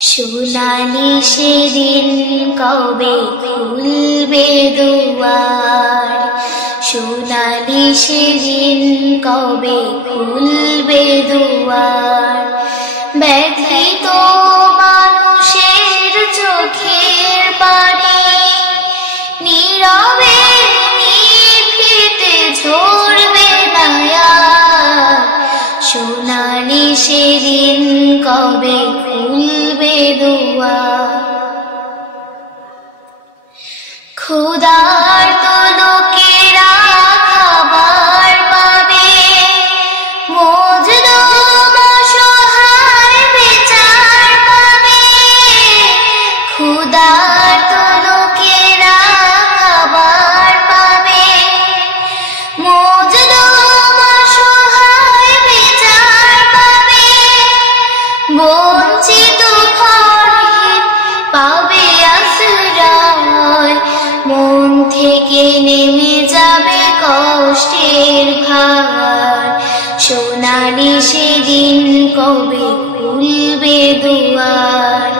সোনালি সেদিন কবে খুলবে দুয়ার, সোনালি সেদিন কবে খুলবে দুয়ার। ব্যথিত মানুষের চোখের পানি নীরবে নিভৃতে ঝরবে না আর। সোনালি সেদিন কবে খুলবে দুয়ার। ক্ষুধার্ত লোকেরা খাবার পাবে, মজলুম অসহায় বিচার পাবে। ক্ষুধার্ত লোকেরা খাবার পাবে, মজলুম অসহায় বিচার পাবে। বঞ্চিত ঘরহীন পাবে আশ্রয়, মন থেকে নেমে যাবে কষ্টের ভার। সোনালি সেদিন কবে খুলবে দুয়ার,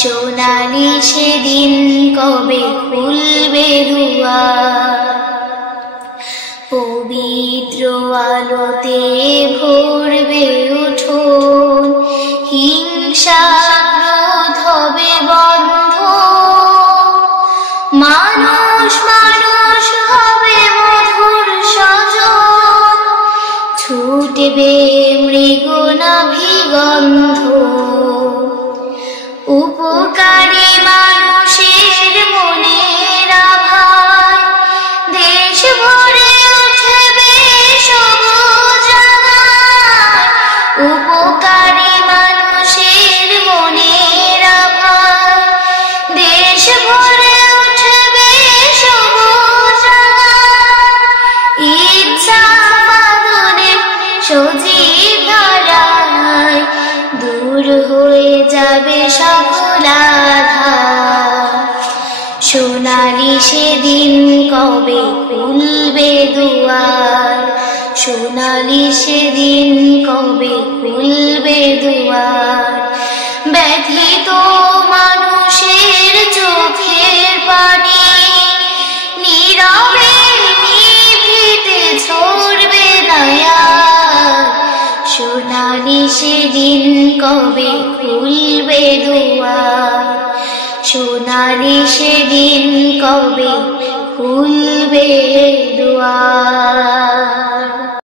সোনালি সেদিন কবে খুলবে দুয়ার। পবিত্র আলোতে ভরবে উঠোন, হিংসা ক্রোধ হবে বন্ধ। মানুষ মানুষ হবে মধুর স্বজন, ছুটবে মৃগনাভিগন্ধ। উপকারী মানুষের মনের আভায় দেশ ভরে উঠবে সবুজ আভায়। উপকারী মানুষের মনের আভায় দেশ ভরে উঠবে সবুজ আভায়। ইনসাফ আদলের সজীব ধারায় দূর হয়ে যাবে সকল আধার। সোনালি সেদিন কবে খুলবে দুয়ার, সোনালি সেদিন কবে খুলবে দুয়ার। ব্যথিত মানুষের চোখের পানি নীরবে নিভৃতে ঝরবে না আর। সোনালি সেদিন কবে খুলবে দুয়ার, সোনালি সেদিন কবে খুলবে দুয়ার।